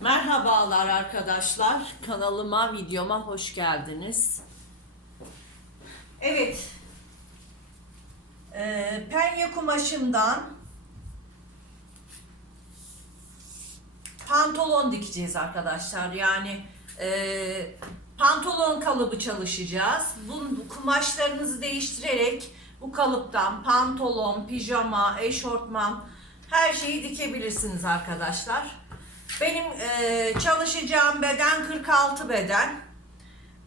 Merhabalar arkadaşlar. Kanalıma, videoma hoş geldiniz. Evet. Ee, penye kumaşından pantolon dikeceğiz arkadaşlar. Yani e, pantolon kalıbı çalışacağız. Bu kumaşlarınızı değiştirerek bu kalıptan pantolon, pijama, eşortman her şeyi dikebilirsiniz arkadaşlar. Benim e, çalışacağım beden 46 beden.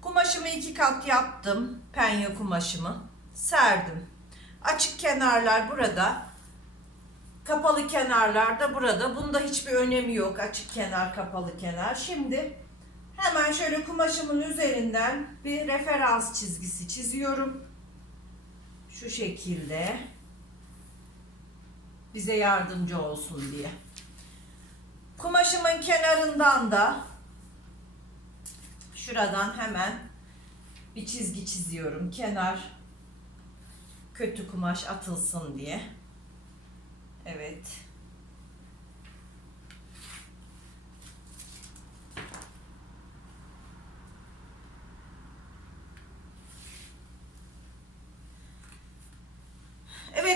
Kumaşımı iki kat yaptım. Penye kumaşımı. Serdim. Açık kenarlar burada. Kapalı kenarlar da burada. Bunda hiçbir önemi yok. Açık kenar, kapalı kenar. Şimdi hemen şöyle kumaşımın üzerinden bir referans çizgisi çiziyorum. Şu şekilde. Bize yardımcı olsun diye. Kumaşımın kenarından da şuradan hemen bir çizgi çiziyorum. Kenar kötü kumaş atılsın diye. Evet.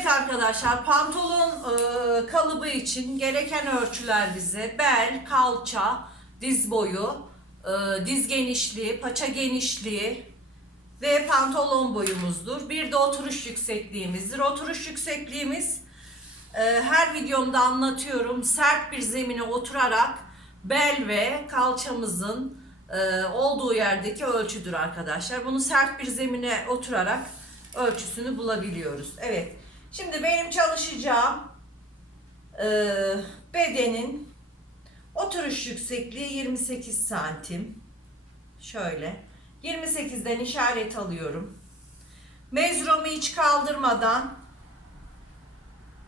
Evet arkadaşlar pantolon e, kalıbı için gereken ölçüler bize bel, kalça, diz boyu, e, diz genişliği, paça genişliği ve pantolon boyumuzdur. Bir de oturuş yüksekliğimizdir. Oturuş yüksekliğimiz e, her videomda anlatıyorum. Sert bir zemine oturarak bel ve kalçamızın e, olduğu yerdeki ölçüdür arkadaşlar. Bunu sert bir zemine oturarak ölçüsünü bulabiliyoruz. Evet. Şimdi benim çalışacağım e, bedenin oturuş yüksekliği 28 santim. Şöyle. 28'den işaret alıyorum. Mezromu hiç kaldırmadan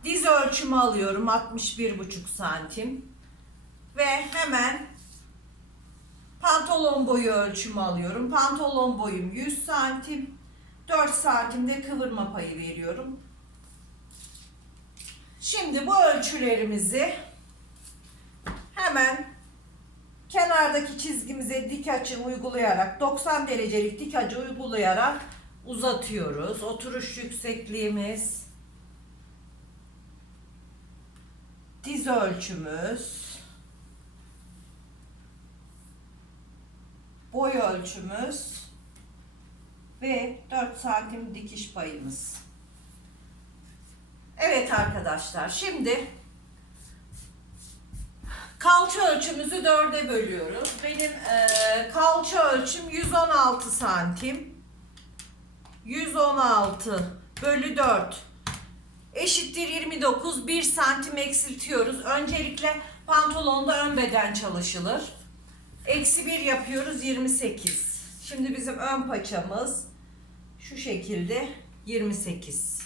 diz ölçümü alıyorum 61,5 santim. Ve hemen pantolon boyu ölçümü alıyorum. Pantolon boyum 100 santim. 4 santimde kıvırma payı veriyorum. Şimdi bu ölçülerimizi hemen kenardaki çizgimize dik açı uygulayarak 90 derecelik dik açı uygulayarak uzatıyoruz. Oturuş yüksekliğimiz diz ölçümüz boy ölçümüz ve 4 santim dikiş payımız. Evet arkadaşlar şimdi kalça ölçümüzü dörde bölüyoruz. Benim e, kalça ölçüm 116 santim. 116 bölü 4 eşittir 29. 1 santim eksiltiyoruz. Öncelikle pantolonda ön beden çalışılır. Eksi 1 yapıyoruz 28. Şimdi bizim ön paçamız şu şekilde 28.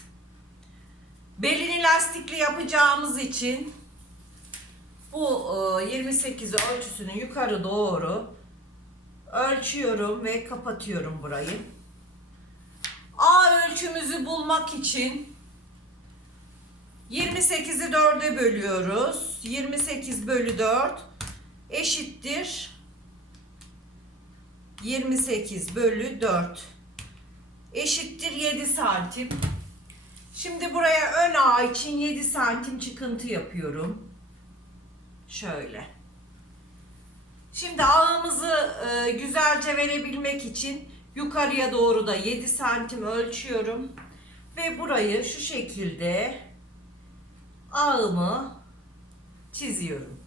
Belini lastikli yapacağımız için bu e, 28 ölçüsünü yukarı doğru ölçüyorum ve kapatıyorum burayı. A ölçümüzü bulmak için 28'i 4'e bölüyoruz. 28 bölü 4 eşittir 28 bölü 4 eşittir 7 santim. Şimdi buraya ön ağ için 7 santim çıkıntı yapıyorum. Şöyle. Şimdi ağımızı e, güzelce verebilmek için yukarıya doğru da 7 santim ölçüyorum. Ve burayı şu şekilde ağımı çiziyorum.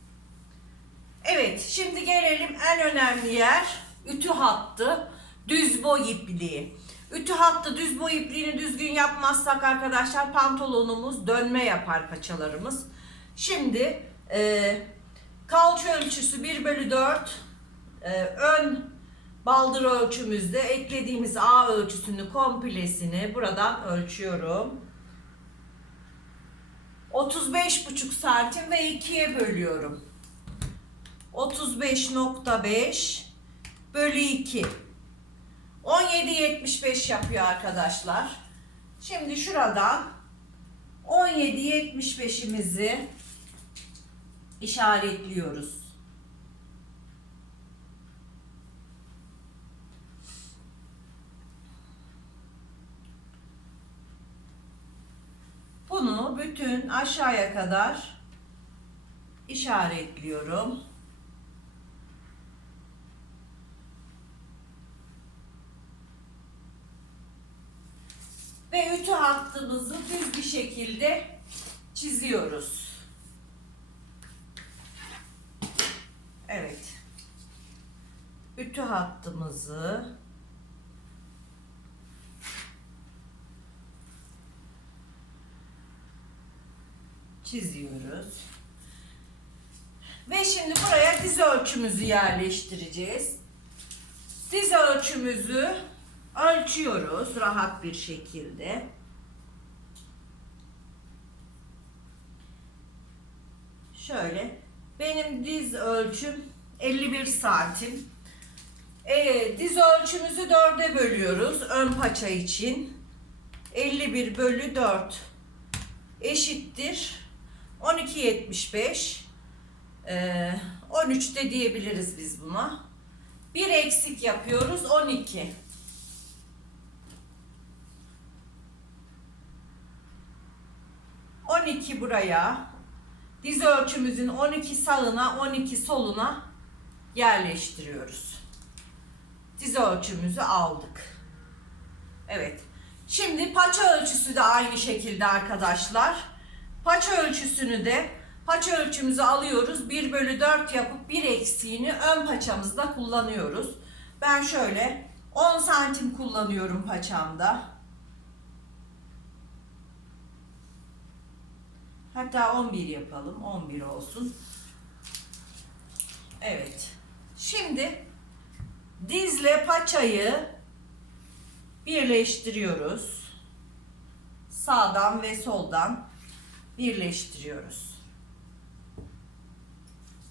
Evet şimdi gelelim en önemli yer ütü hattı düz boy ipliği. Ütü hattı düz boy ipliğini düzgün yapmazsak arkadaşlar pantolonumuz dönme yapar paçalarımız. Şimdi e, kalça ölçüsü 1 bölü 4 e, ön baldır ölçümüzde eklediğimiz A ölçüsünü komplesini buradan ölçüyorum. 35,5 santim ve 2'ye bölüyorum. 35.5 bölü 2. 17.75 yapıyor arkadaşlar. Şimdi şuradan 17.75'imizi işaretliyoruz. Bunu bütün aşağıya kadar işaretliyorum. Ve ütü hattımızı düz bir şekilde çiziyoruz. Evet. Ütü hattımızı çiziyoruz. Ve şimdi buraya diz ölçümüzü yerleştireceğiz. Diz ölçümüzü ölçüyoruz rahat bir şekilde. Şöyle benim diz ölçüm 51 santim. Ee, diz ölçümüzü dörde bölüyoruz ön paça için. 51 bölü 4 eşittir 12.75 ee, 13 de diyebiliriz biz buna. Bir eksik yapıyoruz 12. ...12 buraya... ...diz ölçümüzün 12 sağına 12 soluna... ...yerleştiriyoruz. Diz ölçümüzü aldık. Evet. Şimdi paça ölçüsü de aynı şekilde arkadaşlar. Paça ölçüsünü de paça ölçümüzü alıyoruz. 1 bölü 4 yapıp bir eksiğini ön paçamızda kullanıyoruz. Ben şöyle 10 santim kullanıyorum paçamda. Hatta 11 yapalım. 11 olsun. Evet. Şimdi dizle paçayı birleştiriyoruz. Sağdan ve soldan birleştiriyoruz.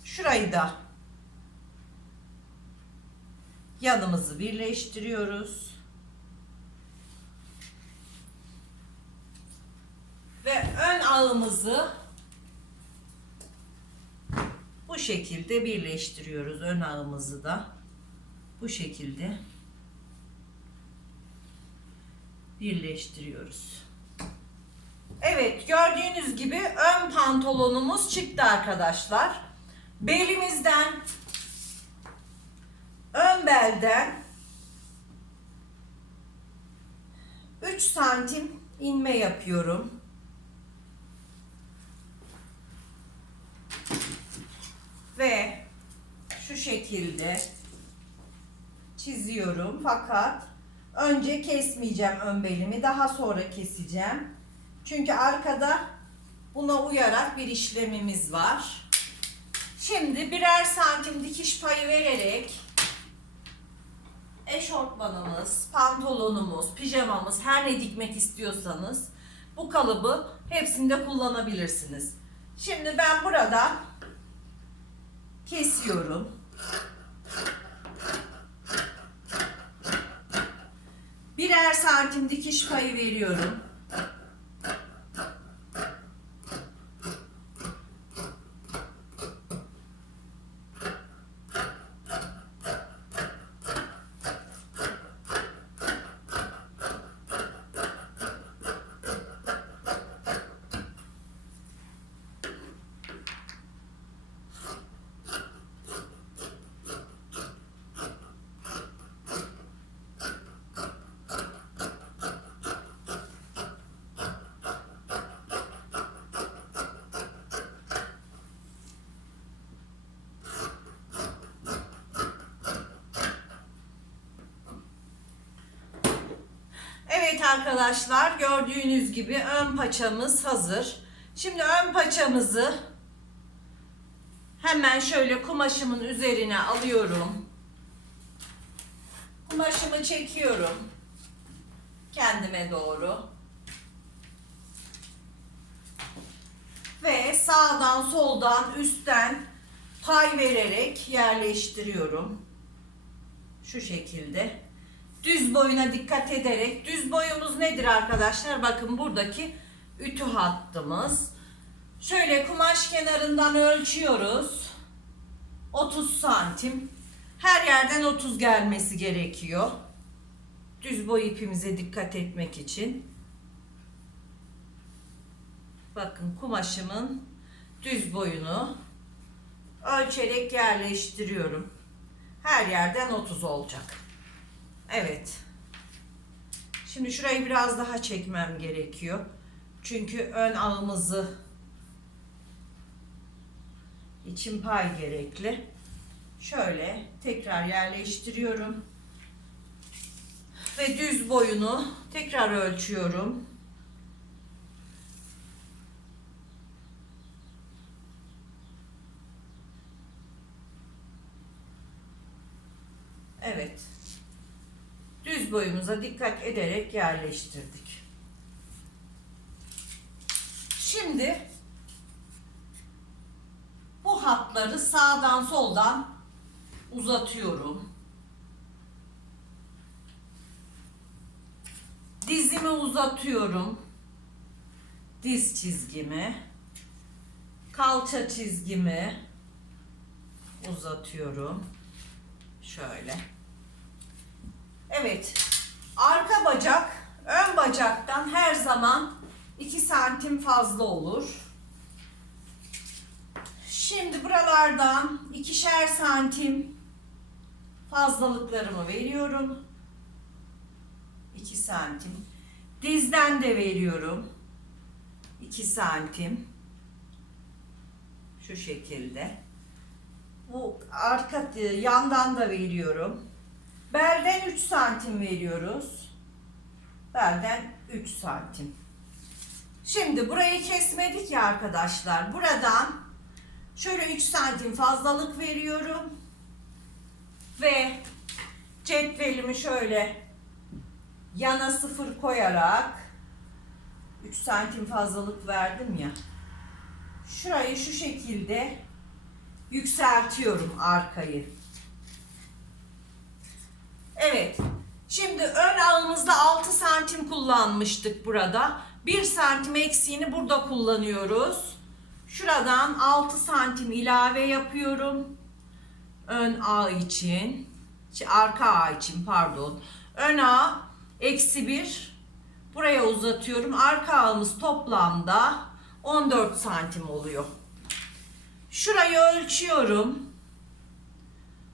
Şurayı da yanımızı birleştiriyoruz. Ve ön ağımızı bu şekilde birleştiriyoruz. Ön ağımızı da bu şekilde birleştiriyoruz. Evet gördüğünüz gibi ön pantolonumuz çıktı arkadaşlar. Belimizden ön belden 3 santim inme yapıyorum. Ve şu şekilde çiziyorum fakat önce kesmeyeceğim ön belimi daha sonra keseceğim. Çünkü arkada buna uyarak bir işlemimiz var. Şimdi birer santim dikiş payı vererek eşortmanımız, pantolonumuz, pijamamız her ne dikmek istiyorsanız bu kalıbı hepsinde kullanabilirsiniz. Şimdi ben burada kesiyorum. Birer santim dikiş payı veriyorum. Evet arkadaşlar gördüğünüz gibi ön paçamız hazır. Şimdi ön paçamızı hemen şöyle kumaşımın üzerine alıyorum. Kumaşımı çekiyorum kendime doğru. Ve sağdan soldan üstten pay vererek yerleştiriyorum. Şu şekilde düz boyuna dikkat ederek düz boyumuz nedir arkadaşlar? Bakın buradaki ütü hattımız. Şöyle kumaş kenarından ölçüyoruz. 30 santim. Her yerden 30 gelmesi gerekiyor. Düz boy ipimize dikkat etmek için. bakın kumaşımın düz boyunu ölçerek yerleştiriyorum. Her yerden 30 olacak. Evet. Şimdi şurayı biraz daha çekmem gerekiyor. Çünkü ön ağımızı için pay gerekli. Şöyle tekrar yerleştiriyorum. Ve düz boyunu tekrar ölçüyorum. Evet. Düz boyumuza dikkat ederek yerleştirdik. Şimdi bu hatları sağdan soldan uzatıyorum. Dizimi uzatıyorum. Diz çizgimi. Kalça çizgimi uzatıyorum. Şöyle. Evet. Arka bacak ön bacaktan her zaman 2 santim fazla olur. Şimdi buralardan ikişer santim fazlalıklarımı veriyorum. 2 santim. Dizden de veriyorum. 2 santim. Şu şekilde. Bu arka yandan da veriyorum. Belden 3 santim veriyoruz. Belden 3 santim. Şimdi burayı kesmedik ya arkadaşlar. Buradan şöyle 3 santim fazlalık veriyorum. Ve cetvelimi şöyle yana sıfır koyarak 3 santim fazlalık verdim ya. Şurayı şu şekilde yükseltiyorum arkayı. Evet. Şimdi ön ağımızda 6 santim kullanmıştık burada. 1 santim eksiğini burada kullanıyoruz. Şuradan 6 santim ilave yapıyorum. Ön ağ için. Arka ağ için pardon. Ön ağ eksi 1. Buraya uzatıyorum. Arka ağımız toplamda 14 santim oluyor. Şurayı ölçüyorum.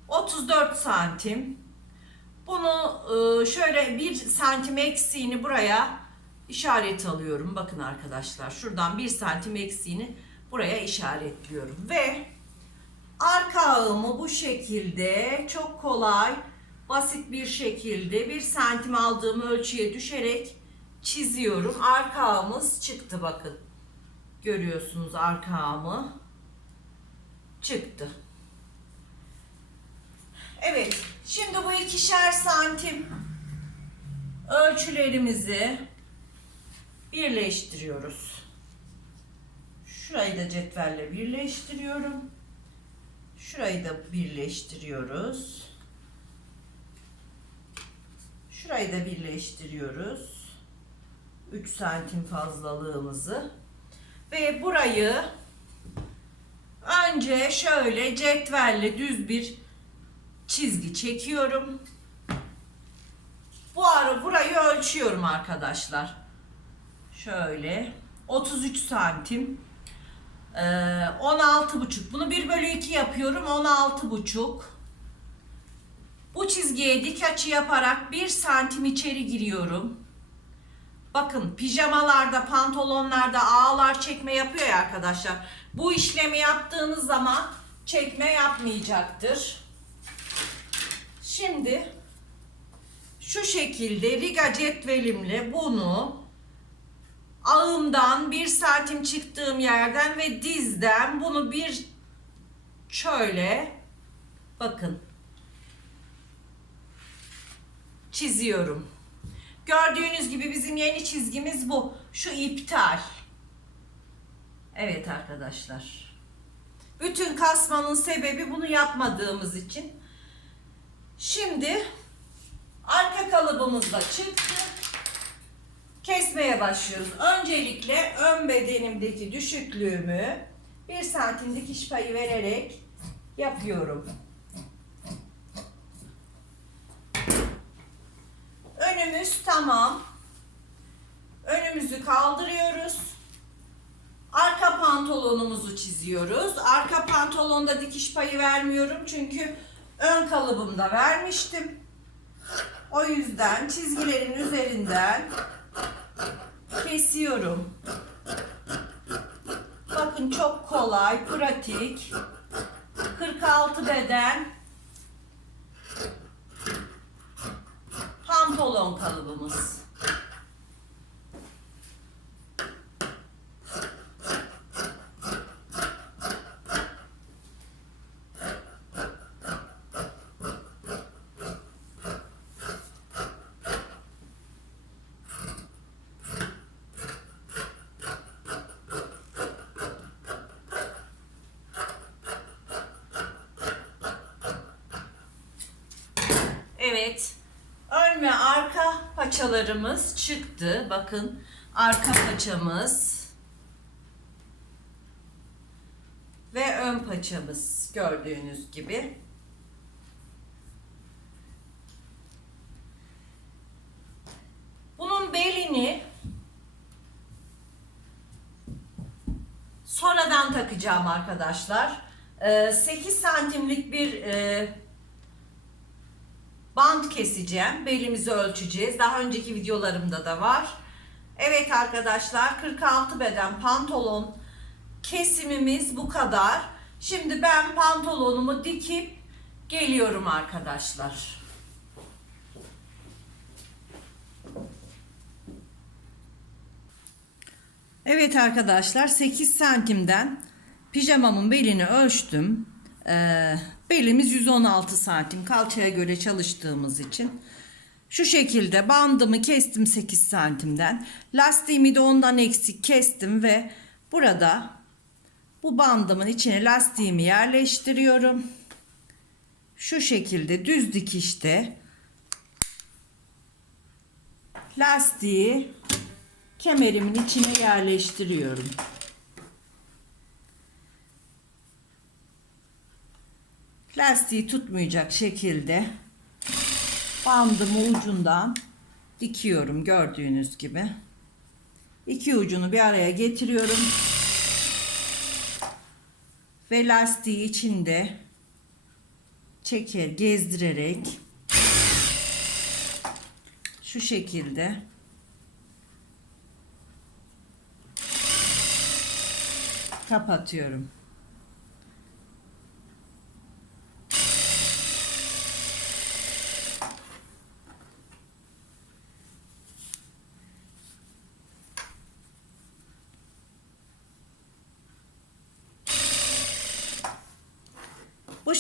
34 santim. Bunu e, şöyle bir santim eksiğini buraya işaret alıyorum. Bakın arkadaşlar şuradan bir santim eksiğini buraya işaretliyorum. Ve arka ağımı bu şekilde çok kolay basit bir şekilde bir santim aldığım ölçüye düşerek çiziyorum. Arka ağımız çıktı bakın. Görüyorsunuz arka ağımı çıktı. Evet, şimdi bu ikişer santim ölçülerimizi birleştiriyoruz. Şurayı da cetvelle birleştiriyorum. Şurayı da birleştiriyoruz. Şurayı da birleştiriyoruz. 3 santim fazlalığımızı. Ve burayı önce şöyle cetvelle düz bir çizgi çekiyorum. Bu ara burayı ölçüyorum arkadaşlar. Şöyle 33 santim. Ee, 16 buçuk. Bunu 1 bölü 2 yapıyorum. 16 buçuk. Bu çizgiye dik açı yaparak 1 santim içeri giriyorum. Bakın pijamalarda, pantolonlarda ağlar çekme yapıyor ya arkadaşlar. Bu işlemi yaptığınız zaman çekme yapmayacaktır. Şimdi şu şekilde riga cetvelimle bunu ağımdan bir santim çıktığım yerden ve dizden bunu bir şöyle bakın çiziyorum. Gördüğünüz gibi bizim yeni çizgimiz bu. Şu iptal. Evet arkadaşlar. Bütün kasmanın sebebi bunu yapmadığımız için. Şimdi arka kalıbımız da çıktı. Kesmeye başlıyoruz. Öncelikle ön bedenimdeki düşüklüğümü bir santim dikiş payı vererek yapıyorum. Önümüz tamam. Önümüzü kaldırıyoruz. arka pantolonumuzu çiziyoruz. Arka pantolonda dikiş payı vermiyorum çünkü ön kalıbımda vermiştim. O yüzden çizgilerin üzerinden kesiyorum. Bakın çok kolay, pratik. 46 beden pantolon kalıbımız. Evet. Ön ve arka paçalarımız çıktı. Bakın arka paçamız ve ön paçamız gördüğünüz gibi. Bunun belini sonradan takacağım arkadaşlar. Ee, 8 santimlik bir e, bant keseceğim. Belimizi ölçeceğiz. Daha önceki videolarımda da var. Evet arkadaşlar 46 beden pantolon kesimimiz bu kadar. Şimdi ben pantolonumu dikip geliyorum arkadaşlar. Evet arkadaşlar 8 santimden pijamamın belini ölçtüm. Ee, belimiz 116 santim kalçaya göre çalıştığımız için. Şu şekilde bandımı kestim 8 santimden. Lastiğimi de ondan eksik kestim ve burada bu bandımın içine lastiğimi yerleştiriyorum. Şu şekilde düz dikişte lastiği kemerimin içine yerleştiriyorum. Lastiği tutmayacak şekilde bandımı ucundan dikiyorum gördüğünüz gibi. İki ucunu bir araya getiriyorum. Ve lastiği içinde çeker gezdirerek şu şekilde kapatıyorum.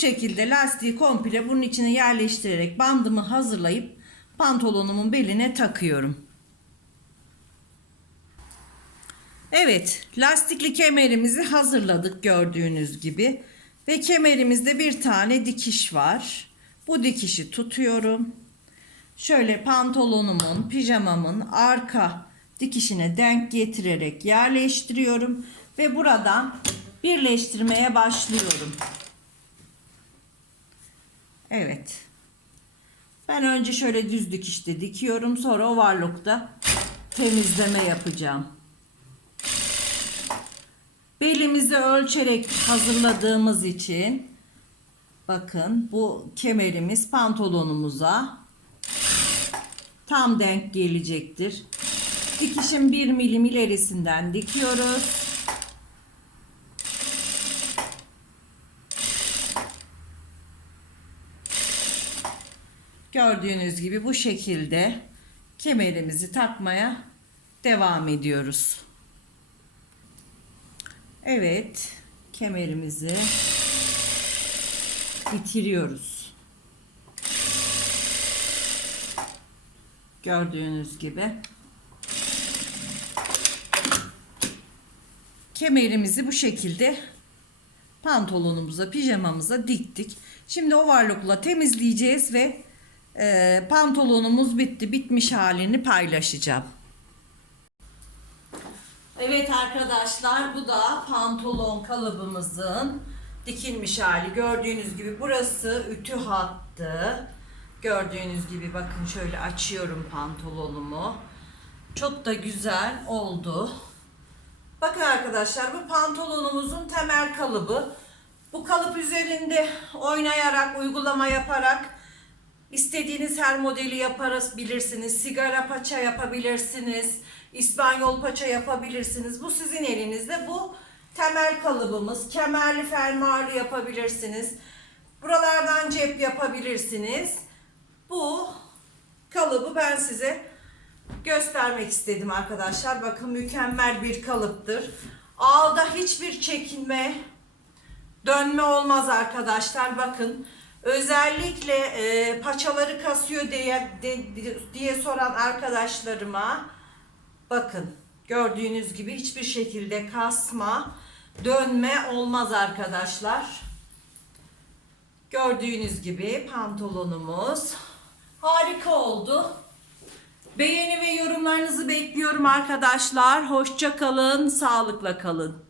Şekilde lastiği komple bunun içine yerleştirerek bandımı hazırlayıp pantolonumun beline takıyorum. Evet, lastikli kemerimizi hazırladık gördüğünüz gibi. Ve kemerimizde bir tane dikiş var. Bu dikişi tutuyorum. Şöyle pantolonumun, pijamamın arka dikişine denk getirerek yerleştiriyorum. Ve buradan birleştirmeye başlıyorum. Evet. Ben önce şöyle düz dikişte dikiyorum. Sonra overlock'ta temizleme yapacağım. Belimizi ölçerek hazırladığımız için bakın bu kemerimiz pantolonumuza tam denk gelecektir. Dikişin 1 milim ilerisinden dikiyoruz. Gördüğünüz gibi bu şekilde kemerimizi takmaya devam ediyoruz. Evet, kemerimizi bitiriyoruz. Gördüğünüz gibi kemerimizi bu şekilde pantolonumuza, pijamamıza diktik. Şimdi overlockla temizleyeceğiz ve e, pantolonumuz bitti. Bitmiş halini paylaşacağım. Evet arkadaşlar bu da pantolon kalıbımızın dikilmiş hali. Gördüğünüz gibi burası ütü hattı. Gördüğünüz gibi bakın şöyle açıyorum pantolonumu. Çok da güzel oldu. Bakın arkadaşlar bu pantolonumuzun temel kalıbı. Bu kalıp üzerinde oynayarak, uygulama yaparak istediğiniz her modeli yapabilirsiniz. Sigara paça yapabilirsiniz. İspanyol paça yapabilirsiniz. Bu sizin elinizde. Bu temel kalıbımız. Kemerli fermuarlı yapabilirsiniz. Buralardan cep yapabilirsiniz. Bu kalıbı ben size göstermek istedim arkadaşlar. Bakın mükemmel bir kalıptır. Ağda hiçbir çekinme, dönme olmaz arkadaşlar. Bakın özellikle e, paçaları kasıyor diye de- diye soran arkadaşlarıma bakın gördüğünüz gibi hiçbir şekilde kasma, dönme olmaz arkadaşlar. Gördüğünüz gibi pantolonumuz harika oldu. Beğeni ve yorumlarınızı bekliyorum arkadaşlar. Hoşça kalın, sağlıkla kalın.